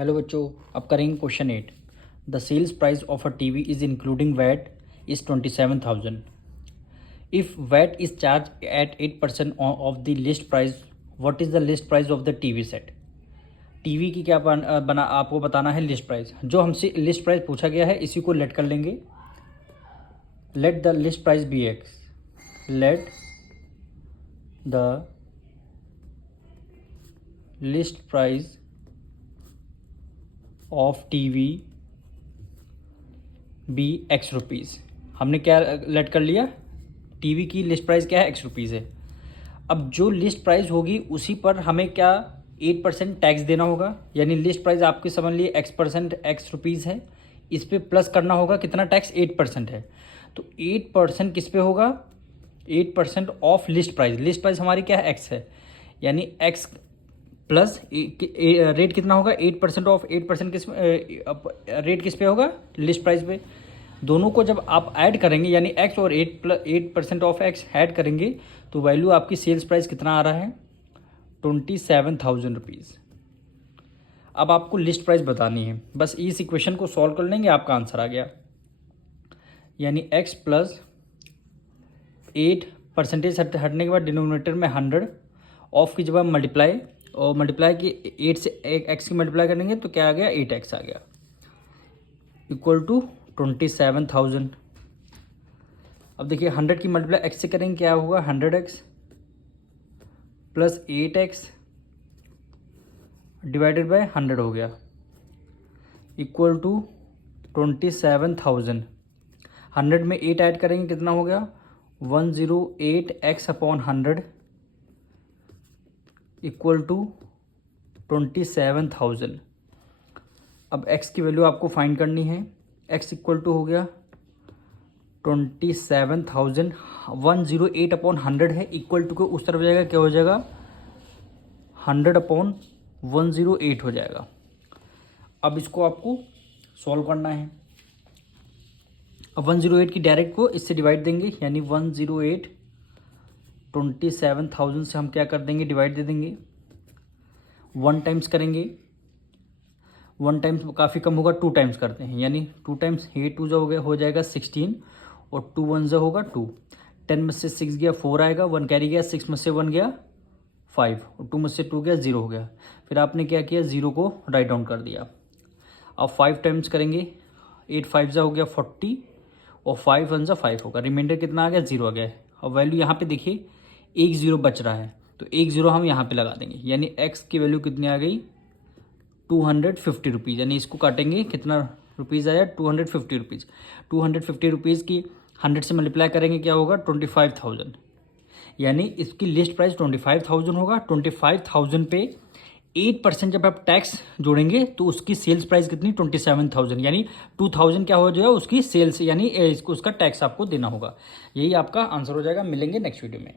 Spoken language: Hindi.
हेलो बच्चों, अब करेंगे question 8। The sales price of a TV is including VAT is 27,000। If VAT is charge at 8% of the list price, what is the list price of the TV set. TV की क्या बना आपको बताना है लिस्ट प्राइस। जो हमसे लिस्ट प्राइस पूछा गया है इसी को लेट कर लेंगे। Let the list price be x. Let the list price of TV be x rupees. हमने क्या लेट कर लिया, टीवी की लिस्ट प्राइस क्या है, एक्स रुपीज़ है। अब जो लिस्ट प्राइस होगी उसी पर हमें क्या 8% टैक्स देना होगा। यानी लिस्ट प्राइस आपके समझ लिए एक्स रुपीज़ है, इस पर प्लस करना होगा कितना टैक्स, 8% है। तो 8% किस पे होगा, 8% of list price. List price हमारी क्या है, एक्स है, यानी एक्स प्लस रेट कितना होगा, 8% ऑफ 8% किस रेट किस पे होगा, लिस्ट प्राइस पे। दोनों को जब आप ऐड करेंगे यानी एक्स और 8% ऑफ एक्स ऐड करेंगे तो वैल्यू आपकी सेल्स प्राइस कितना आ रहा है, 27,000 रुपीज़। अब आपको लिस्ट प्राइस बतानी है, बस इस इक्वेशन को सॉल्व कर लेंगे, आपका आंसर आ गया। यानी एक्स प्लस 8% हटने के बाद डिनोमिनेटर में 100 ऑफ की जब मल्टीप्लाई और मल्टीप्लाई की 8 से एक्स की मल्टीप्लाई करेंगे तो क्या आ गया, 8x आ गया, इक्वल टू 27,000। अब देखिए 100 की मल्टीप्लाई एक्स से करेंगे क्या होगा, 100x plus 8x divided by 100 हो गया, इक्वल टू 27,000। 100 में 8 ऐड करेंगे कितना हो गया, 108x अपॉन 100 इक्वल टू 27,000। अब x की वैल्यू आपको फाइंड करनी है। x इक्वल टू हो गया 27,000, 108 अपॉन 100 है, इक्वल टू को उस तरफ जाएगा, क्या हो जाएगा, 100 अपॉन 108 हो जाएगा। अब इसको आपको सॉल्व करना है। अब 108 की डायरेक्ट को इससे डिवाइड देंगे, यानी 108 27,000 से हम क्या कर देंगे, डिवाइड दे देंगे। 1 टाइम्स करेंगे, 1 टाइम्स काफ़ी कम होगा, 2 टाइम्स करते हैं, यानी 2 टाइम्स 8 2 जो हो जाएगा 16 और 2 1 जो होगा 2। 10 में से 6 गया 4 आएगा, 1 कैरी गया, 6 में से 1 गया 5 और 2 में से 2 गया 0 हो गया। फिर आपने क्या किया, 0 को राइट डाउन कर दिया। अब 5 टाइम्स करेंगे, 8 5 जा हो गया 40 और 5 1 जा 5 होगा, रिमाइंडर कितना आ गया, 0 आ गया। अब वैल्यू यहाँ पे देखिए 1 0 बच रहा है, तो 1 0 हम यहाँ पे लगा देंगे, यानी एक्स की वैल्यू कितनी आ गई, 250 रुपीज़। यानी इसको काटेंगे कितना रुपीज़ आया, 250 रुपीज़। 250 रुपीज़ की 100 से मल्टीप्लाई करेंगे क्या होगा, 25,000। यानी इसकी लिस्ट प्राइस 25,000 होगा। 25,000 पे 8% जब आप टैक्स जोड़ेंगे तो उसकी सेल्स प्राइस कितनी, 27,000। यानी 2,000 क्या हो जाएगा उसकी सेल्स, यानी इसको उसका टैक्स आपको देना होगा। यही आपका आंसर हो जाएगा। मिलेंगे नेक्स्ट वीडियो में।